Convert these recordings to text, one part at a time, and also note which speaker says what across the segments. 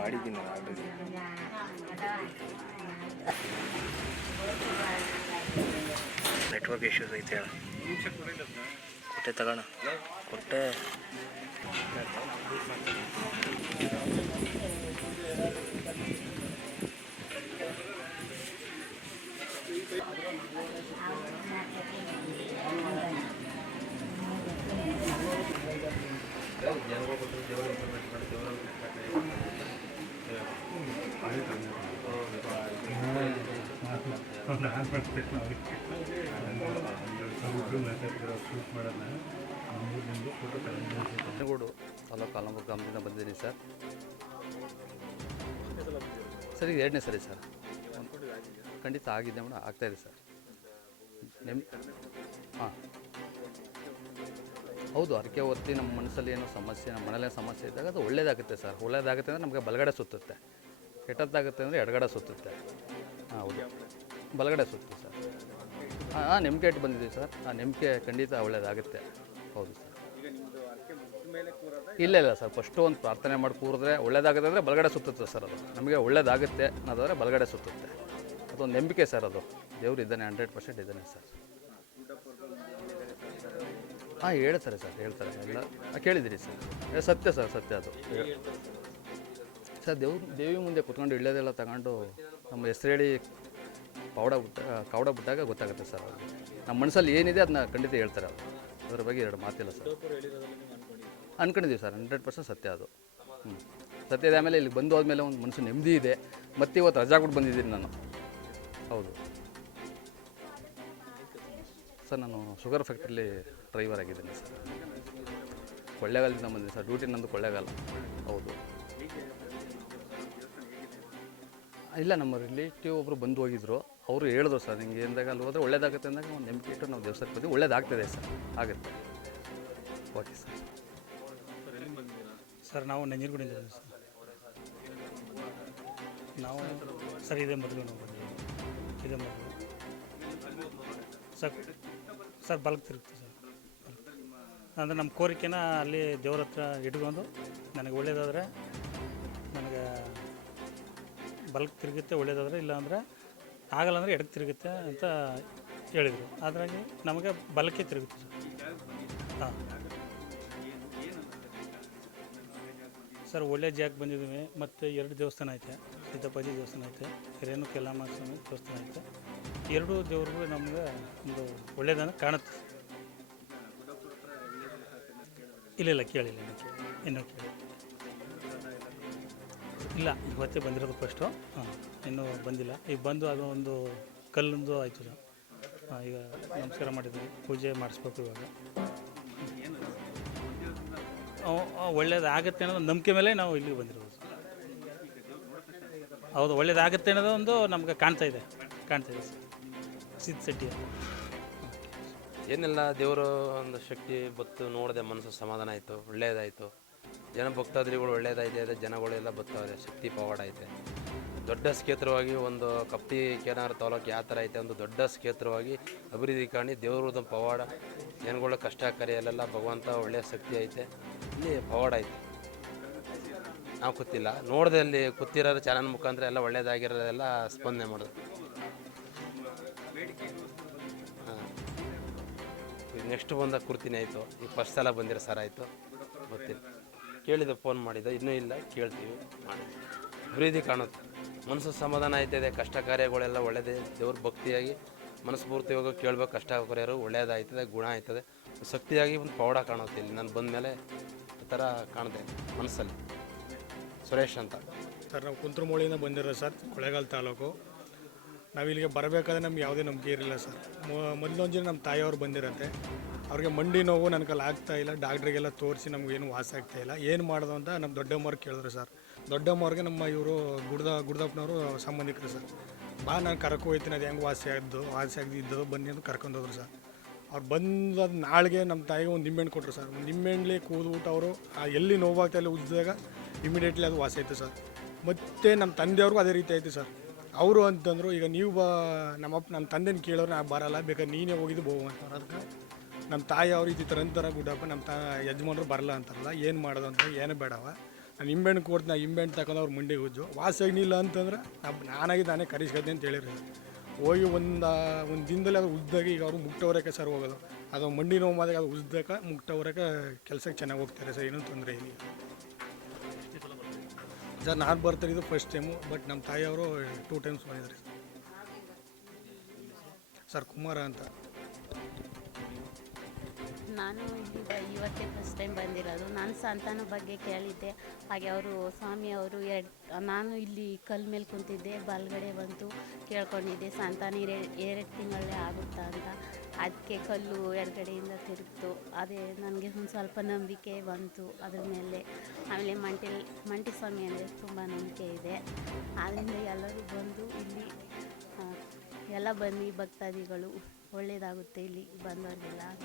Speaker 1: ಮಾಡಿದ್ದೀನಿ network issues ಐತೆ ಕೊಟ್ಟೆ ತಗೋಣ. ಕೊಟ್ಟೆ.
Speaker 2: ಗೂಡು ತಾಲೂಕು ಗ್ರಾಮದಿಂದ ಬಂದಿದ್ದೀನಿ ಸರ್. ಸರ್, ಈಗ ಎರಡನೇ ಸರಿ ಸರ್. ಖಂಡಿತ ಆಗಿದೆ ಮೇಡಮ್ ಆಗ್ತಾಯಿದೆ ಸರ್. ನಿಮ್ಮ ಹಾಂ. ಹೌದು ಅರಕೆ ಹೊತ್ತಿ ನಮ್ಮ ಮನಸ್ಸಲ್ಲಿ ಏನೋ ಸಮಸ್ಯೆ, ನಮ್ಮ ಮನೇಲಿ ಸಮಸ್ಯೆ ಇದ್ದಾಗ ಅದು ಒಳ್ಳೇದಾಗುತ್ತೆ ಸರ್. ಒಳ್ಳೇದಾಗುತ್ತೆ ಅಂದರೆ ನಮಗೆ ಬಲಗಡೆ ಸುತ್ತುತ್ತೆ. ಕೆಟ್ಟದ್ದಾಗುತ್ತೆ ಅಂದರೆ ಎಡಗಡೆ ಸುತ್ತುತ್ತೆ. ಹಾಂ, ಹೌದು. ಬಲಗಡೆ ಸುತ್ತು ಸರ್. ಹಾಂ ನೆಮ್ಕೆ ಇಟ್ಟು ಬಂದಿದ್ದೀವಿ ಸರ್. ಆ ನೆಮ್ಮಕೆ ಖಂಡಿತ ಒಳ್ಳೆಯದಾಗುತ್ತೆ ಹೌದು ಸರ್. ಇಲ್ಲ ಇಲ್ಲ ಸರ್. ಫಸ್ಟು ಒಂದು ಪ್ರಾರ್ಥನೆ ಮಾಡಿ ಕೂರಿದ್ರೆ ಒಳ್ಳೇದಾಗುತ್ತೆ ಅಂದರೆ ಬಲಗಡೆ ಸುತ್ತುತ್ತೆ ಸರ್ ಅದು. ನಮಗೆ ಒಳ್ಳೇದಾಗುತ್ತೆ ಅನ್ನೋದಾದರೆ ಬಲಗಡೆ ಸುತ್ತುತ್ತೆ. ಅದೊಂದು ನಂಬಿಕೆ ಸರ್ ಅದು. ದೇವ್ರು ಇದ್ದಾನೆ ಹಂಡ್ರೆಡ್ ಪರ್ಸೆಂಟ್ ಇದ್ದಾನೆ ಸರ್. ಹಾಂ, ಹೇಳ್ತಾರೆ ಸರ್, ಹೇಳ್ತಾರೆ ಎಲ್ಲ ಕೇಳಿದಿರಿ ಸರ್. ಸತ್ಯ ಸರ್, ಸತ್ಯ ಅದು. ಸರ್ ದೇವ್ ದೇವಿ ಮುಂದೆ ಕುತ್ಕೊಂಡು ಇಳ್ಯೋದೆಲ್ಲ ತಗೊಂಡು ನಮ್ಮ ಹೆಸ್ರು ಹೇಳಿ ಪೌಡ ಬಿಟ್ಟ ಕವಡ ಬಿಟ್ಟಾಗ ಗೊತ್ತಾಗುತ್ತೆ ಸರ್ ಅವ್ರಿಗೆ. ನಮ್ಮ ಮನಸ್ಸಲ್ಲಿ ಏನಿದೆ ಅದನ್ನ ಖಂಡಿತ ಹೇಳ್ತಾರೆ ಅವರು. ಅದರ ಬಗ್ಗೆ ಎರಡು ಮಾತಿಲ್ಲ ಸರ್. ಅನ್ಕೊಂಡಿದ್ದೀವಿ ಸರ್ ಹಂಡ್ರೆಡ್ ಪರ್ಸೆಂಟ್ ಸತ್ಯ ಅದು. ಹ್ಞೂ ಸತ್ಯದ ಆಮೇಲೆ ಇಲ್ಲಿ ಬಂದು ಆದಮೇಲೆ ಒಂದು ಮನಸ್ಸು ನೆಮ್ಮದಿ ಇದೆ. ಮತ್ತೆ ಇವತ್ತು ರಜಾ ಕೊಟ್ಟು ಬಂದಿದ್ದೀನಿ ನಾನು. ಹೌದು. ಸರ್ ನಾನು ಶುಗರ್ ಫ್ಯಾಕ್ಟ್ರಿಲಿ ಡ್ರೈವರ್ ಆಗಿದ್ದೀನಿ ಸರ್. ಕೊಳ್ಳೇಗಾಲದಿಂದ ಬಂದಿದ್ದೀನಿ ಸರ್. ಡ್ಯೂಟಿ ನಂದು ಕೊಳ್ಳೇಗಾಲ. ಹೌದು. ಇಲ್ಲ ನಮ್ಮ ರಿಲೇಟಿವ್ ಒಬ್ಬರು ಬಂದು ಹೋಗಿದ್ರು. ಅವರು ಹೇಳಿದ್ರು ಸರ್, ನಿಮಗೆ ಎಂದಾಗ ಅಲ್ಲಿ ಹೋದರೆ ಒಳ್ಳೇದಾಗುತ್ತೆ ಅಂದಾಗ ಒಂದು ನಂಬಿಕೆ ಇಟ್ಟು ನಾವು ದೇವಸ್ಥಾನಕ್ಕೆ ಬಂದು ಒಳ್ಳೇದಾಗ್ತದೆ ಸರ್, ಆಗುತ್ತೆ. ಓಕೆ ಸರ್
Speaker 3: ಸರ್, ನಾವು ನಂಜನಗೂಡಿಂದ ಸರ್. ನಾವು ಸರ್, ಇದೇ ಮೊದಲು ನಾವು ಬಂದಿದ್ದೀವಿ ಇದೇ ಮೊದಲು. ಸರ್ ಸರ್, ಬಲ್ಕ್ ತಿರುಗ್ತೀವಿ ಸರ್. ಅಂದರೆ ನಮ್ಮ ಕೋರಿಕೆನ ಅಲ್ಲಿ ದೇವ್ರ ಹತ್ರ ಇಟ್ಕೊಂಡು ನನಗೆ ಒಳ್ಳೇದಾದರೆ ನನಗೆ ಬಲ್ಕ್ ತಿರುಗುತ್ತೆ, ಒಳ್ಳೇದಾದರೆ ಇಲ್ಲ ಅಂದರೆ ಆಗಲ್ಲ ಅಂದರೆ ಎಡಕ್ಕೆ ತಿರುಗುತ್ತೆ ಅಂತ ಹೇಳಿದರು. ಅದ್ರಾಗಿ ನಮಗೆ ಬಲಕ್ಕೆ ತಿರುಗುತ್ತೆ. ಸರ್ ಹಾಂ. ಸರ್, ಒಳ್ಳೆ ಜಾಗ ಬಂದಿದ್ದೀವಿ. ಮತ್ತು ಎರಡು ದೇವಸ್ಥಾನ ಐತೆ. ಸಿದ್ದಪ್ಪಾಜಿ ದೇವಸ್ಥಾನ ಐತೆ. ಹಿರೇನು ಯಲ್ಲಮ್ಮ ಸ್ವಾಮಿ ದೇವಸ್ಥಾನ ಐತೆ. ಎರಡೂ ದೇವ್ರಿಗೂ ನಮಗೆ ಒಂದು ಒಳ್ಳೆಯದನ್ನು ಕಾಣುತ್ತೆ. ಇಲ್ಲ ಇಲ್ಲ, ಕೇಳಿಲ್ಲ, ಇನ್ನೂ ಕೇಳಿ. ಇಲ್ಲ ಇವತ್ತೇ ಬಂದಿರೋದು ಫಸ್ಟು ಹಾಂ ಇನ್ನೂ ಬಂದಿಲ್ಲ. ಈಗ ಬಂದು ಅದು ಒಂದು ಕಲ್ಲೊಂದು ಆಯ್ತು ಸರ್ ಹಾಂ ಈಗ ನಮಸ್ಕಾರ ಮಾಡಿದ್ವಿ ಪೂಜೆ ಮಾಡಿಸ್ಬೇಕು ಇವಾಗ. ಒಳ್ಳೇದಾಗತ್ತೆ ಅನ್ನೋದು ನಂಬಿಕೆ ಮೇಲೆ ನಾವು ಇಲ್ಲಿಗೆ ಬಂದಿರೋದು. ಹೌದು ಒಳ್ಳೇದಾಗತ್ತೆ ಅನ್ನೋದು ಒಂದು ನಮ್ಗೆ ಕಾಣ್ತಾ ಇದೆ. ಕಾಣ್ತಾ ಇದೆ. ಸಿದ್ಧ ಸಿದ್ ಅಂತ
Speaker 4: ಏನೆಲ್ಲ ದೇವರು ಒಂದು ಶಕ್ತಿ ಬತ್ತು ನೋಡಿದೆ ಮನಸ್ಸು ಸಮಾಧಾನ ಆಯಿತು ಒಳ್ಳೇದಾಯಿತು. ಜನ ಭಕ್ತಾದ್ರಿಗಳು ಒಳ್ಳೇದಾಗಿದೆ ಅದೇ ಜನಗಳೆಲ್ಲ ಬರ್ತಾವ್ರೆ ಶಕ್ತಿ ಪವಾಡ ಐತೆ. ದೊಡ್ಡ ಕ್ಷೇತ್ರವಾಗಿ ಒಂದು ಕಪ್ತಿ ಕೇನಾರ ತಾಲೂಕು ಯಾವ ಥರ ಐತೆ ಒಂದು ದೊಡ್ಡ ಕ್ಷೇತ್ರವಾಗಿ ಅಭಿವೃದ್ಧಿ ಕಾಣಿ ದೇವ್ರದ್ದು ಪವಾಡ, ಜನಗಳ ಕಷ್ಟ ಕಾರ್ಯಲ್ಲೆಲ್ಲ ಭಗವಂತ ಒಳ್ಳೆಯ ಶಕ್ತಿ ಐತೆ. ಇಲ್ಲಿ ಪವಾಡ ಐತೆ. ನಾವು ಕೂತಿಲ್ಲ. ನೋಡಿದೆ ಅಲ್ಲಿ ಕೂತಿರೋರು ಚಾನಲ್ ಮುಖಾಂತರ ಎಲ್ಲ ಒಳ್ಳೇದಾಗಿರೋದೆಲ್ಲ ಸ್ಪಂದನೆ ಮಾಡೋದು. ಹಾಂ. ಈಗ ನೆಕ್ಸ್ಟ್ ಬಂದಾಗ ಕುರ್ತಿನೇ ಆಯಿತು. ಈಗ ಫಸ್ಟ್ ಸಲ ಬಂದಿರೋ ಸರ್ ಆಯಿತು. ಗೊತ್ತಿಲ್ಲ. ಕೇಳಿದೆ ಫೋನ್ ಮಾಡಿದೆ, ಇನ್ನೂ ಇಲ್ಲ, ಕೇಳ್ತೀವಿ ಅಭಿವೃದ್ಧಿ ಕಾಣುತ್ತೆ. ಮನಸ್ಸು ಸಮಾಧಾನ ಆಯ್ತದೆ ಕಷ್ಟ ಕಾರ್ಯಗಳೆಲ್ಲ ಒಳ್ಳೆಯದೇ ದೇವ್ರ ಭಕ್ತಿಯಾಗಿ ಮನಸ್ಫೂರ್ತಿಯಾಗಿ ಕೇಳ್ಬೇಕು, ಕಷ್ಟ ಕಾರ್ಯರು ಒಳ್ಳೆಯದಾಯ್ತದೆ ಗುಣ ಆಯ್ತದೆ. ಶಕ್ತಿಯಾಗಿ ಒಂದು ಪೌಡ ಕಾಣುತ್ತೆ ಇಲ್ಲಿ, ನಾನು ಬಂದ ಮೇಲೆ ಈ ಥರ ಕಾಣಿದೆ ಮನಸ್ಸಲ್ಲಿ. ಸುರೇಶ್ ಅಂತ.
Speaker 3: ಸರ್, ನಾವು ಕುಂತ್ರಮೌಳಿಯಿಂದ ಬಂದಿರೋ ಸರ್ ಕೊಳ್ಳೇಗಾಲ ತಾಲೂಕು. ನಾವು ಇಲ್ಲಿಗೆ ಬರಬೇಕಾದ್ರೆ ನಮ್ಗೆ ಯಾವುದೇ ನಂಬಿಕೆ ಇರಲಿಲ್ಲ ಸರ್. ಮೊದಲೊಂದು ಜನ ನಮ್ಮ ತಾಯಿಯವರು ಬಂದಿರತ್ತೆ ಅವ್ರಿಗೆ ಮಂಡಿ ನೋವು ನನಗಲ್ಲಿ ಆಗ್ತಾ ಇಲ್ಲ, ಡಾಕ್ಟ್ರಿಗೆಲ್ಲ ತೋರಿಸಿ ನಮಗೇನು ವಾಸ ಆಗ್ತಾ ಇಲ್ಲ. ಏನು ಮಾಡೋದು ಅಂತ ನಮ್ಮ ದೊಡ್ಡಮ್ಮವ್ರು ಕೇಳಿದ್ರು ಸರ್. ದೊಡ್ಡಮ್ಮವ್ರಿಗೆ ನಮ್ಮ ಇವರು ಗುಡ್ದ, ಗುಡ್ದಪ್ಪನವರು ಸಂಬಂಧಿಕರು ಸರ್. ಬಾ, ನಾನು ಕರ್ಕೊ ಹೋಗ್ತೀನಿ, ಅದು ಹೆಂಗೆ ವಾಸಿ ಆಗಿದ್ದು ವಾಸಿ ಆಗಿದ್ದು ಬನ್ನಿ ಅಂತ ಕರ್ಕೊಂಡೋದ್ರು ಸರ್. ಅವ್ರು ಬಂದು ಅದು ನಾಳೆಗೆ ನಮ್ಮ ತಾಯಿಗೆ ಒಂದು ನಿಂಬೆಹಣ್ಣು ಕೊಟ್ಟರು ಸರ್. ಒಂದು ನಿಂಬೆಹಣ್ಣಲ್ಲಿ ಕೂದ್ಬಿಟ್ಟು ಅವರು ಎಲ್ಲಿ ನೋವಾಗ್ತಾ ಇಲ್ಲ ಉಜ್ಜಿದಾಗ ಇಮಿಡಿಯೇಟ್ಲಿ ಅದು ವಾಸಿ ಆಯಿತು ಸರ್. ಮತ್ತು ನಮ್ಮ ತಂದೆಯವ್ರಿಗೂ ಅದೇ ರೀತಿ ಆಯಿತು ಸರ್. ಅವರು ಅಂತಂದರು, ಈಗ ನೀವು ಬಾ, ನಮ್ಮಪ್ಪ ನಮ್ಮ ತಂದೆನ ಕೇಳೋರು ನಾ ಬರಲ್ಲ, ಬೇಕಾದ್ರೆ ನೀನೇ ಹೋಗಿದ್ದು ಬೋವು ಅಂತ. ಅದಕ್ಕೆ ನಮ್ಮ ತಾಯಿ ಅವ್ರು ಇದು ತರಂತರ ಗುಡ್ಡಪ್ಪ ನಮ್ಮ ತಾ ಯಜಮಾನ್ರು ಬರಲ್ಲ ಅಂತಾರಲ್ಲ, ಏನು ಮಾಡೋದು ಅಂತ ಏನು ಬೇಡವ. ನಾನು ಹಿಂಬೆಣ್ಣು ಕೊಡ್ತೀನಿ ನಾ ಹಿಂಬೆಣ್ಣು ತಗೊಂಡು ಅವ್ರು ಮುಂಡೆ ಉಜ್ಜು ಇಲ್ಲ ಅಂತಂದ್ರೆ ನಾವು ನಾನಾಗಿ ನಾನೇ ಕರಿಸ್ಕೊತೀನಿ ಅಂತ ಹೇಳಿರಿ ಹೋಗಿ ಒಂದು ಒಂದು ದಿನದಲ್ಲಿ ಅದು ಉದ್ದಾಗಿ ಈಗ ಅವರು ಮುಕ್ಟವರಕ್ಕೆ ಸರ್ ಹೋಗೋದು. ಅದು ಮಂಡಿ ನೋವು ಮಾದಾಗ ಅದು ಉಜ್ದಕ್ಕೆ ಮುಕ್ಟವರಕ್ಕೆ ಕೆಲಸಕ್ಕೆ ಚೆನ್ನಾಗಿ ಹೋಗ್ತಾರೆ ಸರ್, ಏನೂ ತೊಂದರೆ ಇಲ್ಲ. ಸರ್, ನಾನು ಬರ್ತಾರೆ ಇದು ಫಸ್ಟ್ ಟೈಮು ಬಟ್ ನಮ್ಮ ತಾಯಿಯವರು ಟೂ ಟೈಮ್ಸ್ ಬಂದಿದ್ದಾರೆ. ಸರ್, ಕುಮಾರ ಅಂತ.
Speaker 5: ನಾನು ಇಲ್ಲಿ ಬ- ಇವತ್ತೇ ಫಸ್ಟ್ ಟೈಮ್ ಬಂದಿರೋದು. ನಾನು ಸಂತಾನ ಬಗ್ಗೆ ಕೇಳಿದ್ದೆ. ಹಾಗೆ ಅವರು, ಸ್ವಾಮಿ ಅವರು ಎರಡು, ನಾನು ಇಲ್ಲಿ ಕಲ್ ಮೇಲೆ ಕುಂತಿದ್ದೆ, ಬಲ್ಗಡೆ ಬಂತು ಕೇಳ್ಕೊಂಡಿದ್ದೆ. ಸಂತಾನ ಎರಡು ತಿಂಗಳೇ ಆಗುತ್ತಾ ಅಂತ. ಅದಕ್ಕೆ ಕಲ್ಲು ಎಡಗಡೆಯಿಂದ ತಿರುಗ್ತು. ಅದೇ ನನಗೆ ಒಂದು ಸ್ವಲ್ಪ ನಂಬಿಕೆ ಬಂತು ಅದ್ರ ಮೇಲೆ. ಆಮೇಲೆ ಮಂಟಿ ಮಂಟಿ ಸ್ವಾಮಿ ಅಂದರೆ ತುಂಬ ನಂಬಿಕೆ ಇದೆ. ಆದ್ದರಿಂದ ಎಲ್ಲರೂ ಬಂದು ಇಲ್ಲಿ ಎಲ್ಲ ಬನ್ನಿ ಭಕ್ತಾದಿಗಳು. ಒಳ್ಳೆಯದಾಗುತ್ತೆ ಇಲ್ಲಿ ಬಂದವರಿಗೆಲ್ಲ ಅಂತ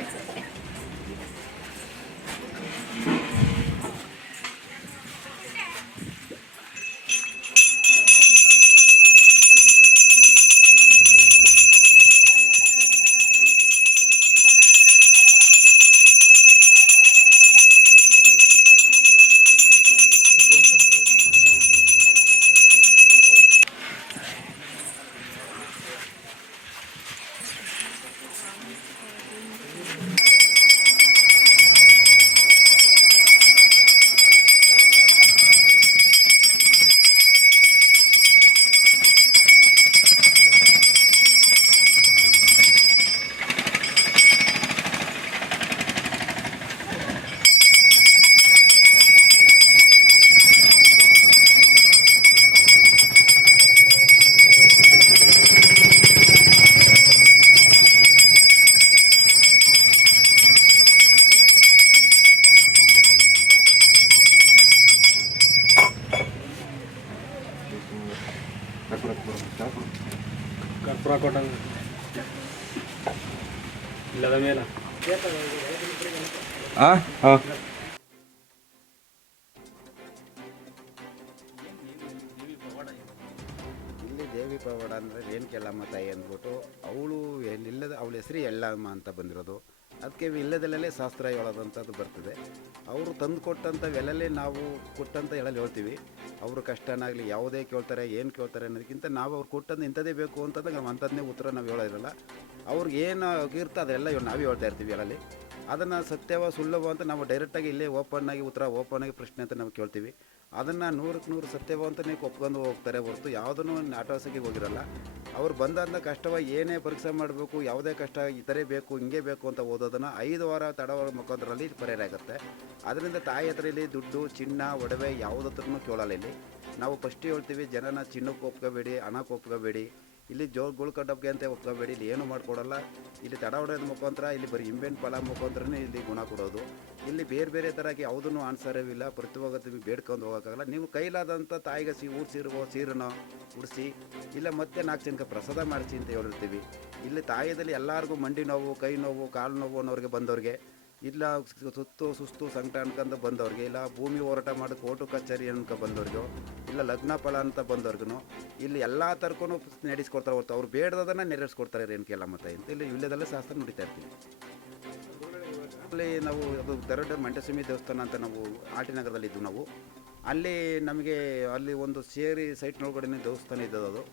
Speaker 6: ಇಲ್ಲಿ ದೇವಿ ಪವಾಡ ಅಂದರೆ ತಾಯಿ ಅಂದ್ಬಿಟ್ಟು ಅವಳು ಏನಿಲ್ಲದ ಅವಳ ಹೆಸರು ಎಲ್ಲಮ್ಮ ಅಂತ ಬಂದಿರೋದು. ಅದಕ್ಕೆ ಎಲ್ಲದಲ್ಲೇ ಶಾಸ್ತ್ರ ಹೇಳೋದಂಥದ್ದು ಬರ್ತದೆ. ಅವರು ತಂದು ಕೊಟ್ಟಂಥ ಕೊಟ್ಟಂಥವೆಲ್ಲೇ ನಾವು ಕೊಟ್ಟಂತ ಹೇಳಲು ಹೇಳ್ತೀವಿ, ಅವರು ಕಷ್ಟನಾಗಲಿ ಯಾವುದೇ ಕೇಳ್ತಾರೆ, ಏನು ಕೇಳ್ತಾರೆ ಅನ್ನೋದಕ್ಕಿಂತ ನಾವು ಅವ್ರು ಕೊಟ್ಟಂತ ಇಂಥದ್ದೇ ಬೇಕು ಅಂತಂದ್ರೆ ನಾವು ಅಂಥದ್ದೇ ಉತ್ತರ ನಾವು ಹೇಳೋದಿರಲ್ಲ. ಅವ್ರಿಗೆ ಏನು ಇರ್ತೋ ಅದೆಲ್ಲ ನಾವೇ ಹೇಳ್ತಾ ಇರ್ತೀವಿ ಹೇಳಲ್ಲಿ ಅದನ್ನು ಸತ್ಯವ ಸುಳ್ಳವ ಅಂತ ನಾವು ಡೈರೆಕ್ಟಾಗಿ ಇಲ್ಲೇ ಓಪನ್ ಆಗಿ ಉತ್ತರ ಓಪನ್ ಆಗಿ ಪ್ರಶ್ನೆ ಅಂತ ನಾವು ಕೇಳ್ತೀವಿ. ಅದನ್ನು ನೂರಕ್ಕೆ ನೂರು ಸತ್ಯವಂತನೇ ಒಪ್ಕೊಂಡು ಹೋಗ್ತಾರೆ ಹೊರತು ಯಾವುದನ್ನು ನಾಟವಾಸಕ್ಕೆ ಹೋಗಿರಲ್ಲ. ಅವ್ರು ಬಂದಂಥ ಕಷ್ಟವಾಗಿ ಏನೇ ಪರೀಕ್ಷೆ ಮಾಡಬೇಕು, ಯಾವುದೇ ಕಷ್ಟ ಈ ಥರ ಬೇಕು, ಹಿಂಗೆ ಬೇಕು ಅಂತ ಓದೋದನ್ನು ಐದು ವಾರ ತಡವಾರ ಮುಖಾಂತರಲ್ಲಿ ಪರಿಹಾರ ಆಗುತ್ತೆ. ಅದರಿಂದ ತಾಯಿ ಹತ್ರ ಇಲ್ಲಿ ದುಡ್ಡು, ಚಿನ್ನ, ಒಡವೆ ಯಾವುದತ್ರನೂ ಕೇಳಲ್ಲ ಇಲ್ಲಿ. ನಾವು ಫಸ್ಟ್ ಹೇಳ್ತೀವಿ, ಜನನ ಚಿನ್ನಕ್ಕೆ ಒಪ್ಕೋಬೇಡಿ, ಹಣಕ್ಕೆ ಒಪ್ಕೋಬೇಡಿ. ಇಲ್ಲಿ ಜೋ ಗುಳ್ಕಡ್ಡಬ್ಗೆ ಅಂತ ಒಪ್ಕೋಬೇಡಿ, ಇಲ್ಲಿ ಏನು ಮಾಡಿಕೊಡಲ್ಲ. ಇಲ್ಲಿ ತಡ ಹೊಡೆಯೋದು ಮುಖಾಂತರ ಇಲ್ಲಿ ಬರೀ ಇಂಬೆನ್ ಫಲ ಮುಖಾಂತರನೇ ಇಲ್ಲಿ ಗುಣ ಕೊಡೋದು. ಇಲ್ಲಿ ಬೇರೆ ಬೇರೆ ಥರಕ್ಕೆ ಯಾವುದೂ ಆನ್ಸರವಿಲ್ಲ ಪ್ರತಿಭಾಗತಿ ಬೇಡ್ಕೊಂಡು ಹೋಗೋಕ್ಕಾಗಲ್ಲ. ನೀವು ಕೈಲಾದಂಥ ತಾಯಿಗೆ ಸಿ ಊಟ ಸೀರುವೋ ಸೀರನೋ ಉಡಿಸಿ, ಇಲ್ಲ ಮತ್ತೆ ನಾಲ್ಕು ಜನಕ್ಕೆ ಪ್ರಸಾದ ಮಾಡಿಸಿ ಅಂತ ಹೇಳಿರ್ತೀವಿ. ಇಲ್ಲಿ ತಾಯದಲ್ಲಿ ಎಲ್ಲರಿಗೂ ಮಂಡಿ ನೋವು, ಕೈ ನೋವು, ಕಾಲು ನೋವು ಅನ್ನೋರಿಗೆ ಬಂದವ್ರಿಗೆ ಇಲ್ಲ, ಸುತ್ತು ಸುಸ್ತು ಸಂಕಟ ಅನ್ಕೊಂಡು ಬಂದವ್ರಿಗೆ, ಇಲ್ಲ, ಭೂಮಿ ಹೋರಾಟ ಮಾಡಿ ಕೋರ್ಟು ಕಚೇರಿ ಅನ್ಕೊ ಬಂದವ್ರಿಗೂ, ಇಲ್ಲ, ಲಗ್ನ ಫಲ ಅಂತ ಬಂದವ್ರಿಗೂ ಇಲ್ಲಿ ಎಲ್ಲ ಥರಕ್ಕೂ ನಡೆಸ್ಕೊಡ್ತಾರೆ ಹೊರತು, ಅವ್ರು ಬೇಡದನ್ನ ನೆರವೇರಿಸ್ಕೊಡ್ತಾರೆ ರೇಣುಕೆಲ್ಲ ಮತ್ತೆ ಅಂತ. ಇಲ್ಲಿ ಇಲ್ಲದಲ್ಲೇ ಶಾಸ್ತ್ರ ನುಡಿತಾ ಇರ್ತೀವಿ. ಅಲ್ಲಿ ನಾವು, ಅದು ದರಡ್ ಮಂಟಸ್ವಾಮಿ ದೇವಸ್ಥಾನ ಅಂತ ನಾವು ಆಟಿ ನಗರದಲ್ಲಿ ಇದ್ವು ನಾವು. ಅಲ್ಲಿ ನಮಗೆ, ಅಲ್ಲಿ ಒಂದು ಸೇರಿ ಸೈಟ್ ಸೈಟ್ನೊಳಗಡೆ ದೇವಸ್ಥಾನ ಇದ್ದದ್ದು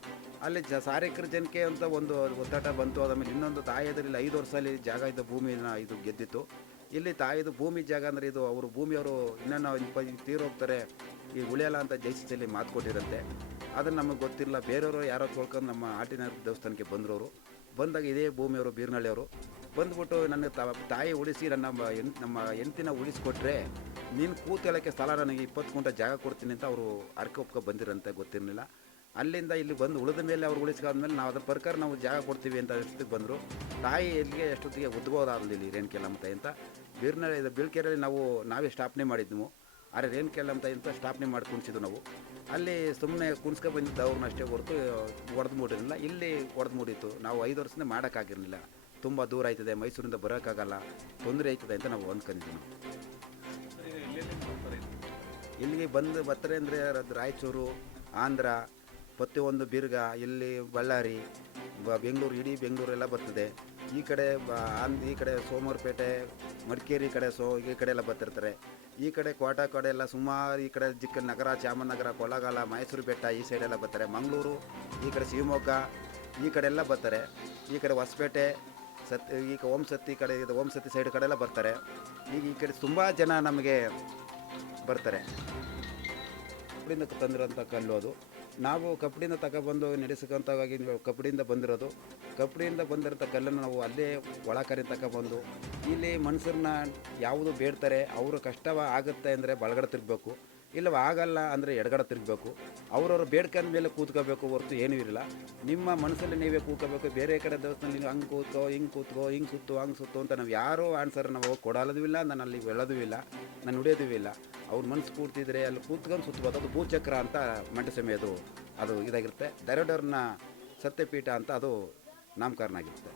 Speaker 6: ಅಲ್ಲಿ ಜ, ಸಾರಿಕರ ಜನಕ್ಕೆ ಅಂತ ಒಂದು ಒತ್ತಾಟ ಬಂತು ಆಮೇಲೆ ಇನ್ನೊಂದು ತಾಯಿಯದಲ್ಲಿ ಐದು ವರ್ಷ ಅಲ್ಲಿ ಜಾಗ ಇದ್ದ ಭೂಮಿನ ಇದು ಗೆದ್ದಿತ್ತು. ಇಲ್ಲಿ ತಾಯಿದು ಭೂಮಿ ಜಾಗ ಅಂದರೆ ಇದು ಅವರು ಭೂಮಿಯವರು ಇನ್ನೂ ಇಪ್ಪ ತೀರೋಗ್ತಾರೆ, ಈ ಉಳಿಯಲ್ಲ ಅಂತ ಜೈಸಿದಲ್ಲಿ ಮಾತು ಕೊಟ್ಟಿರುತ್ತೆ. ಅದನ್ನು ನಮಗೆ ಗೊತ್ತಿಲ್ಲ. ಬೇರೆಯವರು ಯಾರೋ ತೊಳ್ಕೊಂಡು ನಮ್ಮ ಆಟಿನ ದೇವಸ್ಥಾನಕ್ಕೆ ಬಂದರು ಅವರು ಬಂದಾಗ ಇದೇ ಭೂಮಿಯವರು, ಬೀರ್ನಳ್ಳಿಯವರು. ಬಂದ್ಬಿಟ್ಟು ನನ್ನ ತಾಯಿ ಉಳಿಸಿ ನನ್ನ ನಮ್ಮ ಹೆಂಡ್ತಿನ ಉಳಿಸ್ಕೊಟ್ರೆ ನೀನು ಕೂತೇಳಕ್ಕೆ ಸ್ಥಳ ನನಗೆ ಇಪ್ಪತ್ತು ಗುಂಟ ಜಾಗ ಕೊಡ್ತೀನಿ ಅಂತ ಅವರು ಅರ್ಕೆ ಬಂದಿರಂತೆ, ಗೊತ್ತಿರಲಿಲ್ಲ. ಅಲ್ಲಿಂದ ಇಲ್ಲಿ ಬಂದು ಉಳಿದ ಮೇಲೆ ಅವ್ರು ಉಳಿಸ್ಕಾದ್ಮೇಲೆ ನಾವು ಅದ್ರ ಪ್ರಕಾರ ನಾವು ಜಾಗ ಕೊಡ್ತೀವಿ ಅಂತ ಎಷ್ಟೊತ್ತಿಗೆ ಬಂದರು. ತಾಯಿ ಎಲ್ಲಿಗೆ ಎಷ್ಟೊತ್ತಿಗೆ ಉದ್ಭವದಾಗಲಿ ಇಲ್ಲಿ ರೇಣುಕೆಲ್ಲಮ್ಮ ತಾಯಿ ಅಂತ ಬೀರ್ನ ಇದು ಬೀಳ್ಕೆರೆಯಲ್ಲಿ ನಾವು, ನಾವೇ ಸ್ಥಾಪನೆ ಮಾಡಿದ್ವು. ಆದರೆ ರೇಣುಕೆಲ್ಲಮ್ಮ ತಾಯಿ ಅಂತ ಸ್ಥಾಪನೆ ಮಾಡಿ ಕುಣಿಸಿದ್ವು ನಾವು. ಅಲ್ಲಿ ಸುಮ್ಮನೆ ಕುಣಿಸ್ಕೊ ಬಂದಿದ್ದು ಅವ್ರನ್ನ ಅಷ್ಟೇ ಹೊರತು ಹೊಡೆದು ಮೂಡಿರಲಿಲ್ಲ ಇಲ್ಲಿ ಹೊಡೆದು ಮೂಡಿತ್ತು. ನಾವು ಐದು ವರ್ಷದಿಂದ ಮಾಡೋಕ್ಕಾಗಿರಲಿಲ್ಲ. ತುಂಬ ದೂರ ಆಯ್ತದೆ, ಮೈಸೂರಿಂದ ಬರೋಕ್ಕಾಗಲ್ಲ, ತೊಂದರೆ ಆಯ್ತದೆ ಅಂತ ನಾವು ಅಂದ್ಕೊಂಡಿದ್ವಿ ನಾವು. ಇಲ್ಲಿಗೆ ಬಂದು ಬರ್ತಾರೆ ಅಂದರೆ ರಾಯಚೂರು, ಆಂಧ್ರ ಪ್ರತಿಯೊಂದು ಬಿರ್ಗ, ಇಲ್ಲಿ ಬಳ್ಳಾರಿ, ಬ- ಬೆಂಗಳೂರು, ಇಡೀ ಬೆಂಗಳೂರೆಲ್ಲ ಬರ್ತದೆ. ಈ ಕಡೆ ಬ- ಈ ಕಡೆ ಸೋಮವಾರಪೇಟೆ, ಮಡಿಕೇರಿ ಕಡೆ ಸೋ, ಈ ಕಡೆ ಎಲ್ಲ ಬರ್ತಿರ್ತಾರೆ. ಈ ಕಡೆ ಕೋಟ ಕಡೆ ಎಲ್ಲ ಸುಮಾರು ಈ ಕಡೆ ಚಿಕ್ಕ ನಗರ, ಚಾಮನಗರ ಕೊಳ್ಳಗಾಲ ಮೈಸೂರು ಬೆಟ್ಟ ಈ ಸೈಡೆಲ್ಲ ಬರ್ತಾರೆ. ಮಂಗಳೂರು, ಈ ಕಡೆ ಶಿವಮೊಗ್ಗ, ಈ ಕಡೆ ಎಲ್ಲ ಬರ್ತಾರೆ. ಈ ಕಡೆ ಹೊಸಪೇಟೆ, ಸತ್ ಈಗ ಓಂ ಸತ್ತಿ ಕಡೆ, ಇದು ಓಂ ಸತ್ತಿ ಸೈಡ್ ಕಡೆ ಎಲ್ಲ ಬರ್ತಾರೆ. ಈಗ ಈ ಕಡೆ ತುಂಬ ಜನ ನಮಗೆ ಬರ್ತಾರೆ. ಕಪ್ಪಡಿಂದ ತಂದಿರೋಂಥ ಕಲ್ಲು ಅದು. ನಾವು ಕಪ್ಪಡಿಯಿಂದ ತಗೊಬಂದು ನಡೆಸಕ್ಕಂತಾಗಿ ಕಪ್ಪಡಿಯಿಂದ ಬಂದಿರೋದು. ಕಪ್ಪಡಿಯಿಂದ ಬಂದಿರೋ ಕಲ್ಲನ್ನು ನಾವು ಅಲ್ಲೇ ಒಳಕರಿ ತಗೊಬಂದು ಇಲ್ಲಿ ಮನುಷ್ಯರನ್ನ ಯಾವುದು ಬೇಡ್ತಾರೆ, ಅವರು ಕಷ್ಟವ ಆಗುತ್ತೆ ಅಂದರೆ ಬಳಗಡೆ ತಿರುಗಬೇಕು. ಇಲ್ಲವ ಆಗಲ್ಲ ಅಂದರೆ ಎಡಗಡೆ ತಿರುಗಬೇಕು. ಅವ್ರವ್ರ ಬೇಡ್ಕೆ ಮೇಲೆ ಕೂತ್ಕೋಬೇಕು ಹೊರತು ಏನೂ ಇರಲ್ಲ. ನಿಮ್ಮ ಮನಸ್ಸಲ್ಲಿ ನೀವೇ ಕೂತ್ಕೋಬೇಕು. ಬೇರೆ ಕಡೆ ದೇವಸ್ಥಾನ ನೀವು ಹಂಗೆ ಕೂತ್ಕೋ, ಹಿಂಗೆ ಕೂತ್ಕೋ, ಹಿಂಗೆ ಸುತ್ತು, ಹಂಗೆ ಸುತ್ತು ಅಂತ ನಾವು ಯಾರೂ ಆನ್ಸರ್ ನಾವು ಕೊಡೋದು ಇಲ್ಲ, ನಾನು ಅಲ್ಲಿ ಹೇಳೋದು ಇಲ್ಲ, ನಾನು ನುಡಿಯೋದೂ ಇಲ್ಲ. ಅವ್ರ ಮನಸ್ಸು ಕೂಡ್ತಿದ್ರೆ ಅಲ್ಲಿ ಕೂತ್ಕೊಂಡು ಸುತ್ತಬೋದು ಅದು ಭೂಚಕ್ರ ಅಂತ ಮಂಟಸಮೆ ಅದು ಅದು ಇದಾಗಿರುತ್ತೆ. ದರೋಡರ್ನ ಸತ್ಯಪೀಠ ಅಂತ ಅದು ನಾಮಕರಣ ಆಗಿರುತ್ತೆ.